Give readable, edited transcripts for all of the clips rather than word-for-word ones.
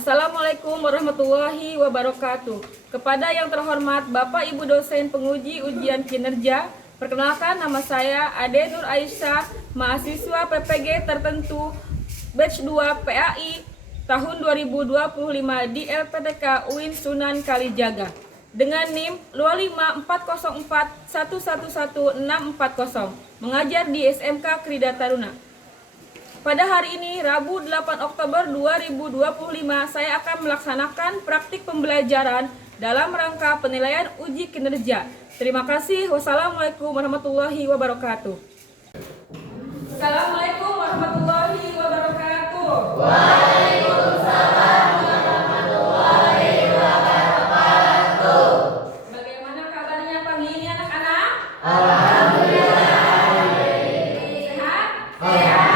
Assalamualaikum warahmatullahi wabarakatuh. Kepada yang terhormat Bapak Ibu dosen penguji ujian kinerja, perkenalkan nama saya Ade Nur Aisyah, mahasiswa PPG tertentu batch 2 PAI tahun 2025 di LPTK UIN Sunan Kalijaga dengan NIM 25404111640, mengajar di SMK Krida Taruna. Pada hari ini, Rabu 8 Oktober 2025, saya akan melaksanakan praktik pembelajaran dalam rangka penilaian uji kinerja. Terima kasih. Wassalamualaikum warahmatullahi wabarakatuh. Assalamualaikum warahmatullahi wabarakatuh. Waalaikumsalam warahmatullahi wabarakatuh. Bagaimana kabarnya pagi ini anak-anak? Alhamdulillah. Sehat? Sehat.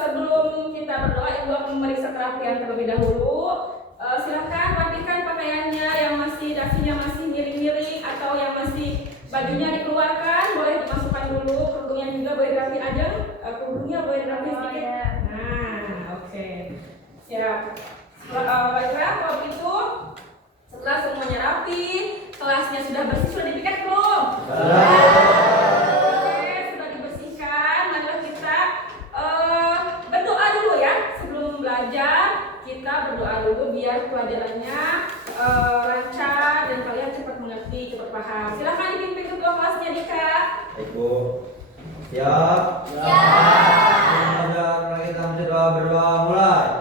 Sebelum kita berdoa, Ibu akan memeriksa kerapian terlebih dahulu. Silahkan rapikan pakaiannya yang masih dasinya masih miring-miring atau yang masih bajunya dikeluarkan, boleh dimasukkan dulu. Kerudungnya juga boleh dirapi aja. Kerudungnya boleh dirapi sedikit. Nah, oke. Siap. Baiklah, kalau begitu setelah semuanya rapi, kelasnya sudah bersih, sudah dipikat belum? Sudah dibersihkan. Marilah kita berdoa dulu ya sebelum belajar. Kita berdoa dulu biar pelajarannya lancar dan kalian cepat mengerti, cepat paham. Silahkan dipimpin ketua kelasnya, Dika. Baik, Bu. Siap? Siap. Mari kita berdoa mulai.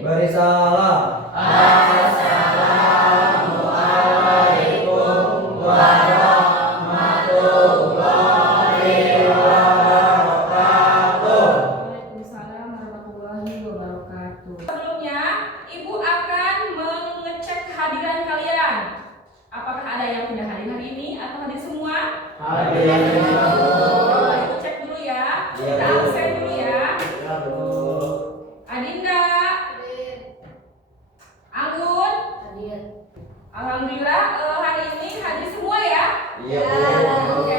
Beri salam. Assalamualaikum warahmatullahi wabarakatuh. Waalaikumsalam warahmatullahi wabarakatuh. Sebelumnya, Ibu akan mengecek kehadiran kalian. Apakah ada yang tidak hadir hari ini atau hadir semua? Ibu cek dulu ya. Kita absen dulu ya. Adinda, Anggun, alhamdulillah hari ini hadir semua ya. Iya, Bu. Oke.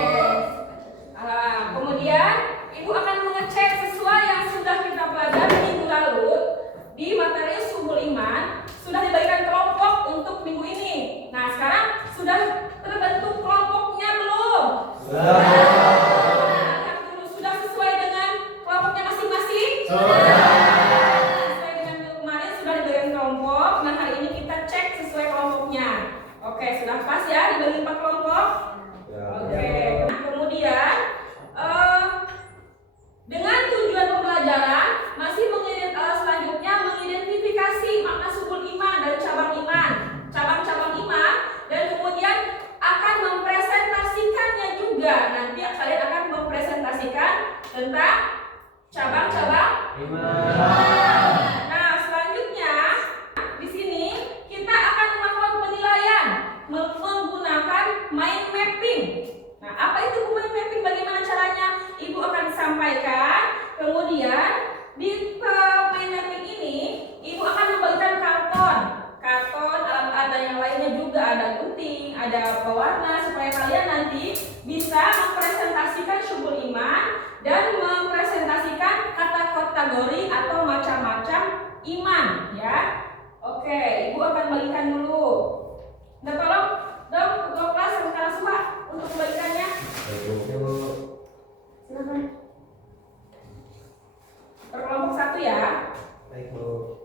Kemudian Ibu akan mengecek sesuai yang sudah kita pelajari minggu lalu di materi Subul Iman, sudah dibagikan kelompok untuk minggu ini. Nah, sekarang sudah terbentuk kelompoknya belum? Lihat dulu, sudah sesuai dengan kelompoknya masing-masing? Sesuai dengan minggu kemarin sudah dibagikan kelompok. Nah, hari ini kita cek sesuai kelompoknya. Oke, sudah pas ya dibagi 4 kelompok? Oke, kemudian dengan tujuan pembelajaran masih selanjutnya mengidentifikasi makna subul iman dan cabang-cabang iman, dan kemudian akan mempresentasikannya juga. Nanti kalian akan mempresentasikan tentang cabang-cabang iman. Nah, selanjutnya di sini kita akan melakukan penilaian menggunakan mind mapping. Nah, apa itu mind mapping? Bagaimana caranya? Ibu akan sampaikan. Kemudian di mind mapping ini, Ibu akan membagikan karton, ada yang lainnya juga, ada gunting, ada pewarna, supaya kalian nanti bisa mempresentasikan subul iman dan mempresentasikan kata kategori atau macam-macam iman ya. Oke, Ibu akan bagikan dulu. Nah, tolong dong ketua kelas sementara semua untuk membagikannya. Silakan. Berkelompok 1 ya. Baik, Bu.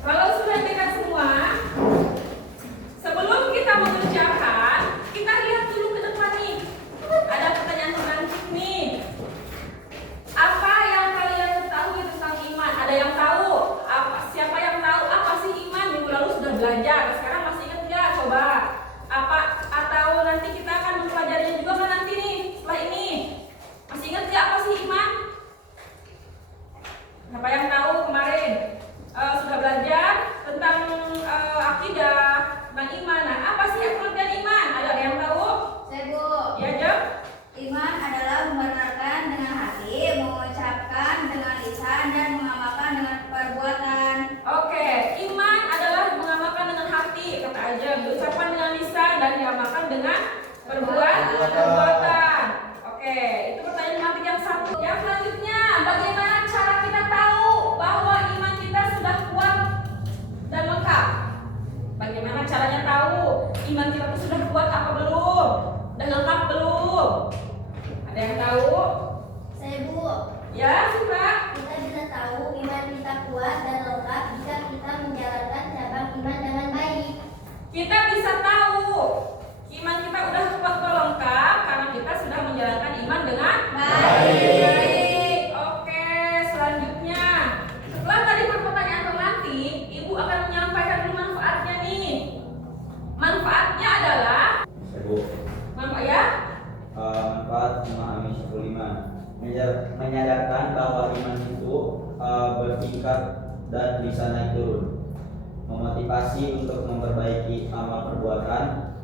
Kalau sudah dekat semua, sebelum kita mengerjakan, kita lihat dulu ke depan nih. Ada pertanyaan menarik nih. Apa yang kalian ketahui tentang iman? Ada yang tahu? Siapa yang tahu apa sih iman? Minggu lalu sudah belajar. aja, diucapkan dengan lisan dan diamalkan dengan perbuatan. Oke, itu pertanyaan matematik yang satu. Yang selanjutnya, bagaimana cara kita tahu bahwa iman kita sudah kuat dan lengkap? Bagaimana caranya tahu iman kita itu sudah kuat apa belum? Dan lengkap belum? Ada yang tahu? Saya Bu, Ya, suka. kita bisa tahu iman kita kuat dan lengkap jika kita menjalankan cabang iman dengan baik. Kita bisa tahu iman kita udah kuat atau lengkap karena kita sudah menjalankan iman dengan baik. Oke, selanjutnya. Setelah tadi pertanyaan romantik, Ibu akan menyampaikan dulu manfaatnya nih. Manfaatnya adalah Ibu. manfaat ya? Manfaat memahami syukul iman. Menyadarkan bahwa iman itu bertingkat dan bisa naik turun. Memotivasi untuk memperbaiki amal perbuatan.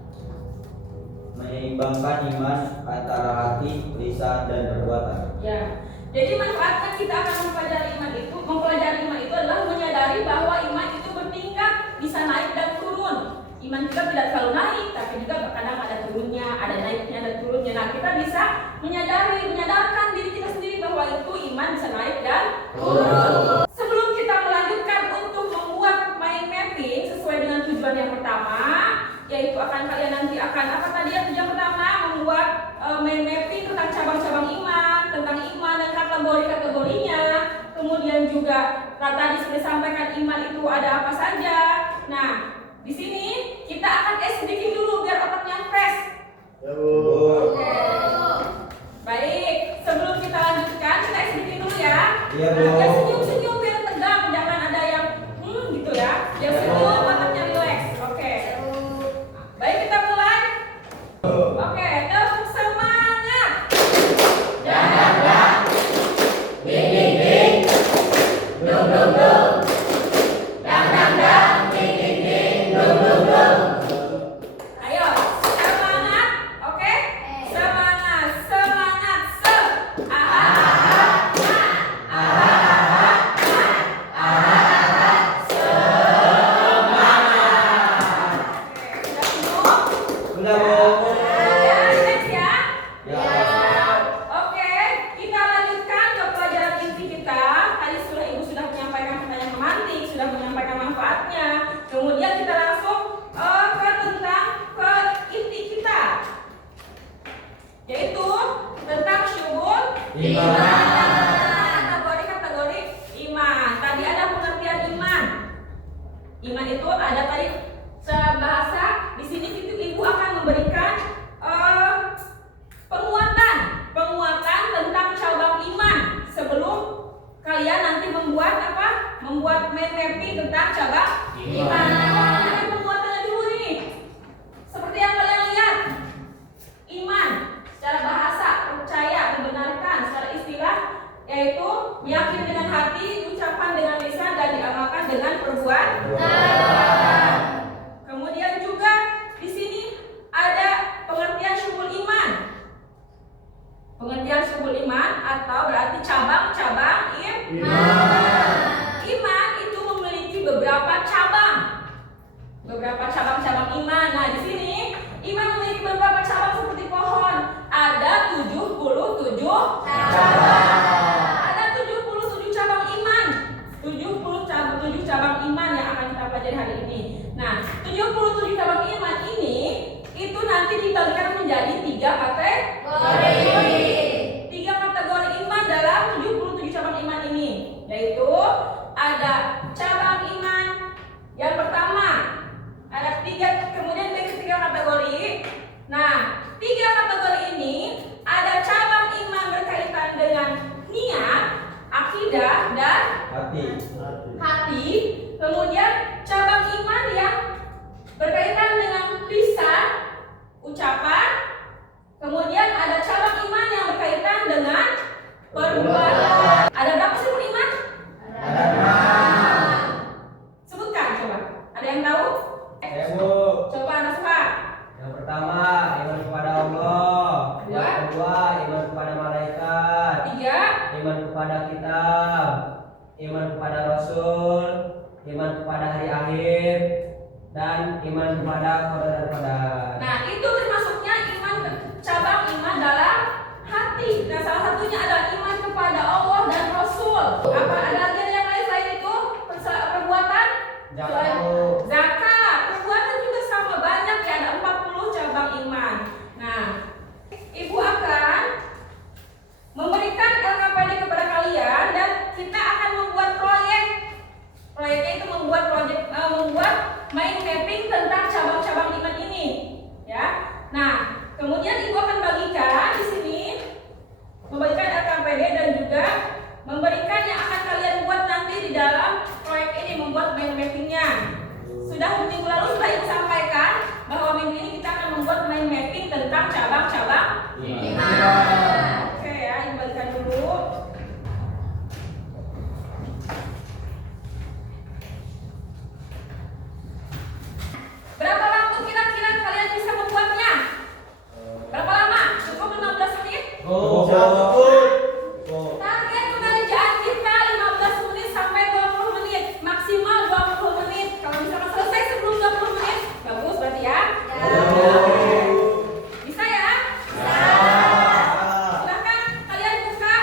Menyeimbangkan iman antara hati, lisan, dan perbuatan. Ya. Jadi manfaatnya kita akan mempelajari iman itu adalah menyadari bahwa iman itu bertingkat, bisa naik dan turun. Iman kita tidak selalu naik, tapi juga kadang ada turunnya, ada naiknya dan turunnya. Nah, kita bisa menyadarkan diri kita sendiri bahwa itu iman bisa naik dan turun. Sebelum kita melanjutkan untuk membuat mind mapping sesuai dengan tujuan yang pertama, yaitu kalian nanti akan apa tadi ya, tujuan pertama membuat mind mapping tentang cabang-cabang iman, tentang iman dan kategori-kategorinya. Kemudian juga tadi sudah disampaikan iman itu ada apa saja. Nah, di sini kita akan speaking dulu biar otaknya fresh. Oke. Baik, sebelum kita lanjutkan kita speaking dulu ya. Iya, Bu. Nah, ya senyum-senyum biar tegang, jangan ada yang gitu ya. Biar senyum, otaknya relax. Oke. Baik, kita mulai. Oke, tepuk semangat. Ayo, semangat. Oke? Semangat, semangat, Sudah, Bu. Ya, relax ya. Ya. Oke, kita lanjutkan ke pelajaran inti kita. Tadi Ibu sudah menyampaikan pertanyaan romantik, sudah menyampaikan manfaatnya. Kemudian kita langsung ke inti kita, yaitu tentang syukur kategori-kategori iman. Tadi ada pengertian iman. Iman itu ada tadi secara bahasa. Di sini Ibu akan memberikan penguatan tentang cabang iman sebelum kalian nanti membuat mind mapping tentang cabang iman. Ada penguatannya dulu nih. Seperti yang kalian lihat, iman secara bahasa percaya, membenarkan. Secara istilah yaitu meyakini dengan hati, ucapan dengan lisan, dan diamalkan dengan perbuatan. Kemudian juga di sini ada pengertian syubul iman. Pengertian syubul iman atau berarti cabang-cabang iman. Iman itu memiliki beberapa cabang. Beberapa cabang-cabang iman. Nah, di sini iman memiliki beberapa cabang seperti pohon. Ada 77 cabang. Ada 77 cabang iman. 77 cabang iman yang akan kita pelajari hari ini. Nah, 77 cabang iman ini itu nanti dibagikan menjadi 3 kategori. 3 kategori iman dalam 77 cabang iman ini, yaitu ada cabang iman yang pertama, ada 3, kemudian dari 3 kategori. Nah, 3 kategori ini ada cabang iman berkaitan dengan niat, akidah, dan hati. Kemudian cabang iman yang berkaitan dengan lisan, ucapan. Kemudian ada cabang iman yang berkaitan dengan perbuatan. Ada berapa sih iman? Ada 6. Sebutkan coba. Ada yang tahu? Ya, Bu. Coba Anak Suha. Yang pertama, iman kepada Allah. Yang kedua, iman kepada malaikat. 3. Iman kepada kitab. Iman kepada Rasul. Iman kepada hari akhir. dan iman kepada qada dan qadar. Nah, itu termasuknya iman cabang iman dalam hati. Nah, salah satunya adalah iman kepada Allah dan Rasul. Apa ada lagi yang lain selain itu? Perbuatan? Zakat. Perbuatan juga sama banyak ya, ada 40 cabang iman. Nah, Ibu akan memberikan LKPD kepada kalian dan kita akan membuat proyek. Proyeknya itu membuat mind mapping tentang cabang-cabang iman ini, ya. Nah, kemudian Ibu akan bagikan di sini, membagikan LKPD dan juga memberikan yang akan kalian buat nanti di dalam proyek ini, membuat mind mappingnya. Sudah minggu lalu sudah Ibu sampaikan bahwa minggu ini kita akan membuat mind mapping tentang cabang-cabang iman. Oke ya, Ibu bagikan dulu. Berapa waktu kira-kira kalian bisa membuatnya? Berapa lama? Cukup 15 menit? Target pengerjaan kita 15 menit sampai 20 menit, maksimal 20 menit. Kalau misalkan selesai sebelum 20 menit, bagus berarti ya? Bisa ya? Silahkan kalian buka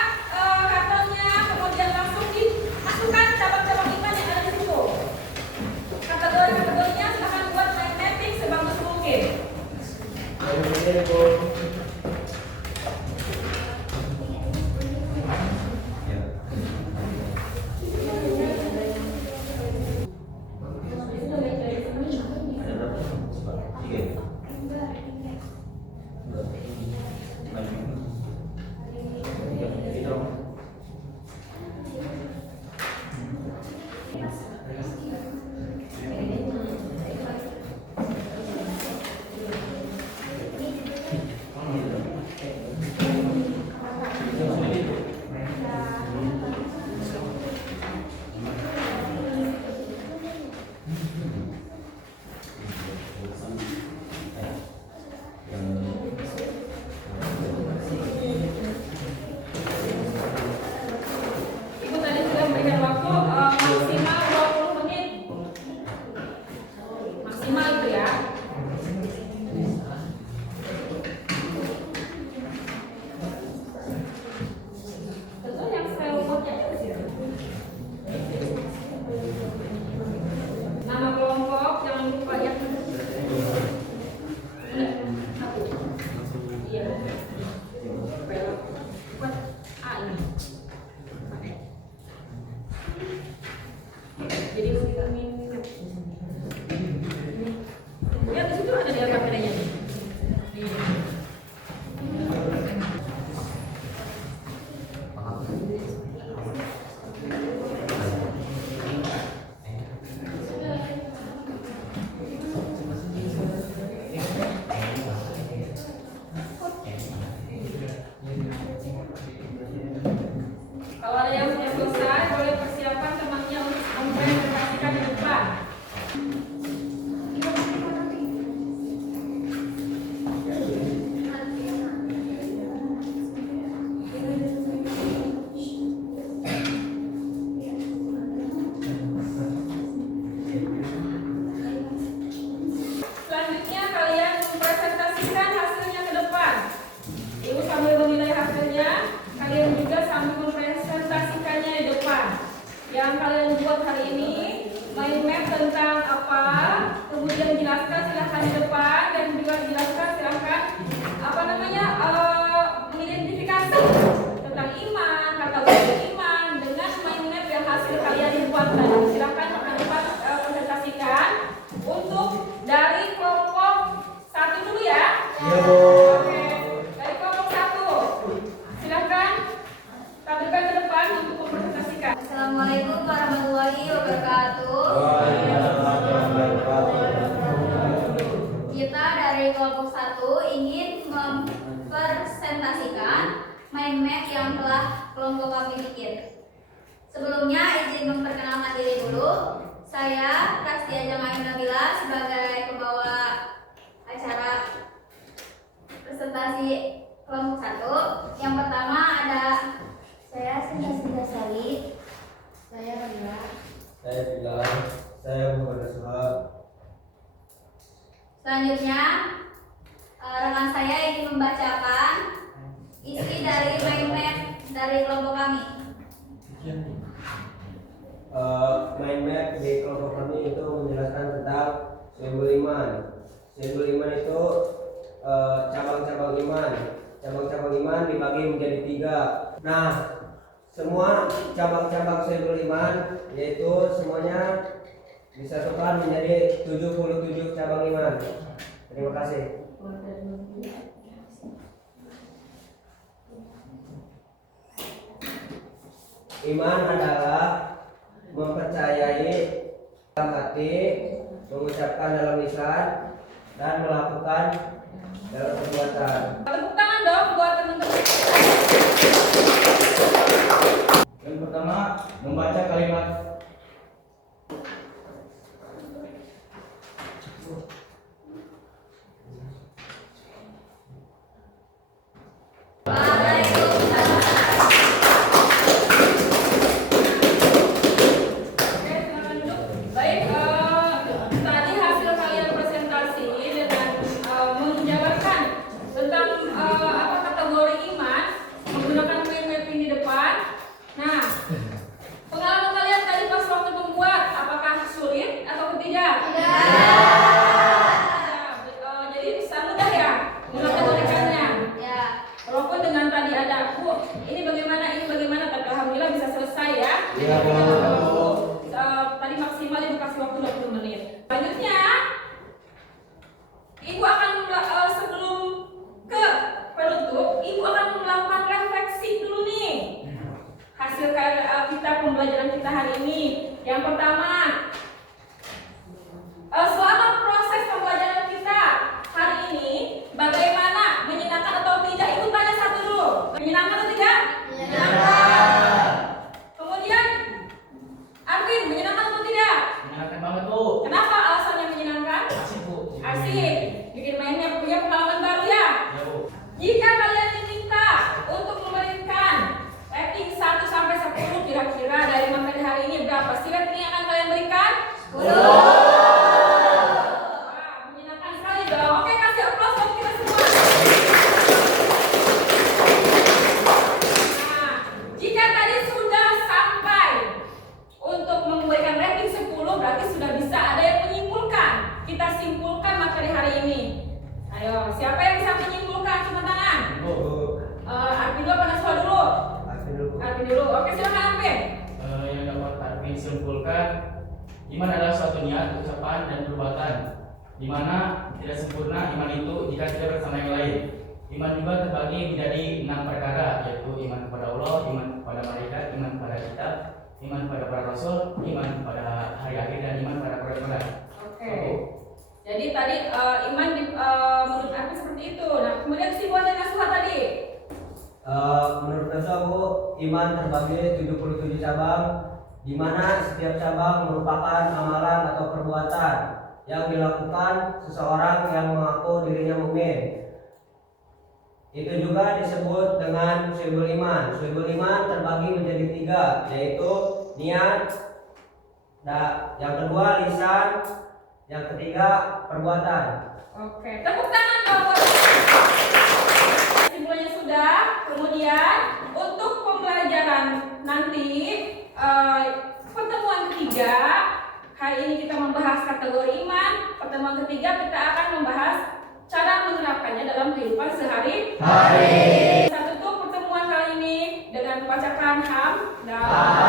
kartonnya, kemudian langsung dimasukkan cabang-cabang iman yang ada di situ. Kategori-kategorinya silahkan buat mind mapping sebagus mungkin. Ibu tadi sudah memberikan waktu maksimal 20 menit. Maksimal itu ya. Tentu yang saya buatnya di situ. Nama kelompok jangan lupa ya. Iya. Buat A ini. Jadi vitamin ya di situ ada di LKPD-nya. Kalau ada yang sudah selesai, boleh persiapan temannya untuk mempresentasikan di depan. Selanjutnya kalian mempresentasikan hasilnya ke depan. Ibu sambil menilai hasilnya, kalian juga sambil mempresentasikannya di depan. Yang kalian buat hari ini, mind map tentang apa, kemudian jelaskan silahkan di depan dan juga jelaskan silahkan mengidentifikasi tentang iman, kategori iman dengan mind map yang hasil kalian buat tadi. Silahkan cepat presentasikan untuk dari kelompok 1 dulu ya. Oke, dari kelompok 1 silahkan tampilkan ke depan untuk mempresentasikan. Assalamualaikum warahmatullahi wabarakatuh. Kita dari kelompok 1 ingin mempresentasikan mind map yang telah kelompok kami bikin. Sebelumnya izin memperkenalkan diri dulu. Saya Prastia Jamain Nabila sebagai pembawa acara presentasi kelompok 1. Yang pertama ada saya Sinta Sari, saya Rangga, Saya bilang, saya Muhammad Suha. Selanjutnya, rekan saya ingin membacakan isi dari mind map dari kelompok kami. Mind map di kelompok kami itu menjelaskan tentang simbol iman. Simbol iman itu cabang-cabang iman. Cabang-cabang iman dibagi menjadi 3. Nah, semua cabang-cabang simbol iman yaitu semuanya disatukan menjadi 77 cabang iman. Terima kasih. Iman adalah mempercayai dalam hati, mengucapkan dalam lisan, dan melakukan dalam perbuatan. Tepuk tangan dong buat teman-teman. Yang pertama, membaca kalimat Oke, silakan duduk. Baik, tadi hasil kalian presentasi dengan menjabarkan tentang apa kategori iman menggunakan mind mapping di depan. Nah, pengalaman kalian tadi pas waktu membuat apakah sulit atau tidak? Jadi bisa mudah ya mengkategorikannya. Ya. Walaupun dengan tadi ada ini bagaimana, tapi alhamdulillah bisa selesai ya. Iya, Bu. Tadi maksimal ibu kasih waktu 20 menit. Selanjutnya, ibu akan sebelum ke penutup, ibu akan melakukan refleksi dulu nih hasil kita pembelajaran kita hari ini. Yang pertama, selama proses pembelajaran kita hari ini, bagaimana, menyenangkan atau tidak? Ibu tanya satu dulu, menyenangkan atau tidak? Menyenangkan. Kemudian, Arvin, menyenangkan atau tidak? menyenangkan banget, Bu. Kenapa alasannya menyenangkan? Asik, Bu. Asik, bikin mainnya punya pengalaman baru ya. Ya, Bu. Jika kalian diminta untuk memberikan rating 1 sampai 10 kira-kira dari materi hari ini berapa sih rating yang akan kalian berikan? 10. Wah, menyenangkan sekali dong. Oke, kasih aplaus buat kita semua. Nah, jika tadi sudah sampai untuk memberikan rating 10, berarti sudah bisa ada yang menyimpulkan. Kita simpulkan materi hari ini. Ayo, siapa yang bisa menyimpulkan? Cuma tangan. Bu. Arvin dulu apa Naswa dulu? Arvin dulu. Arvin dulu. Oke, silakan Arvin. Yang dapat Arvin simpulkan, iman adalah suatu niat, ucapan, dan perbuatan, di mana tidak sempurna iman itu jika tidak bersama yang lain. Iman juga terbagi menjadi 6 perkara, yaitu iman kepada Allah, iman kepada malaikat, iman kepada kitab, iman kepada para rasul, iman kepada hari akhir, dan iman kepada para. Oke. Jadi tadi iman menurut Arvin seperti itu. Nah, kemudian kesimpulan dari Naswa tadi. Menurut Naswa, Bu, iman terbagi 77 cabang, di mana setiap cabang merupakan amalan atau perbuatan yang dilakukan seseorang yang mengaku dirinya mukmin. Itu juga disebut dengan simbol iman. Simbol iman terbagi menjadi 3, yaitu niat, yang kedua lisan, yang ketiga perbuatan. Oke, tepuk tangan dong buat. Kesimpulannya sudah. Kemudian untuk pembelajaran nanti pertemuan ketiga, hari ini kita membahas kategori iman. Pertemuan ketiga kita akan membahas cara menerapkannya dalam kehidupan sehari-hari. Kita tutup pertemuan kali ini dengan membacakan hamdalah.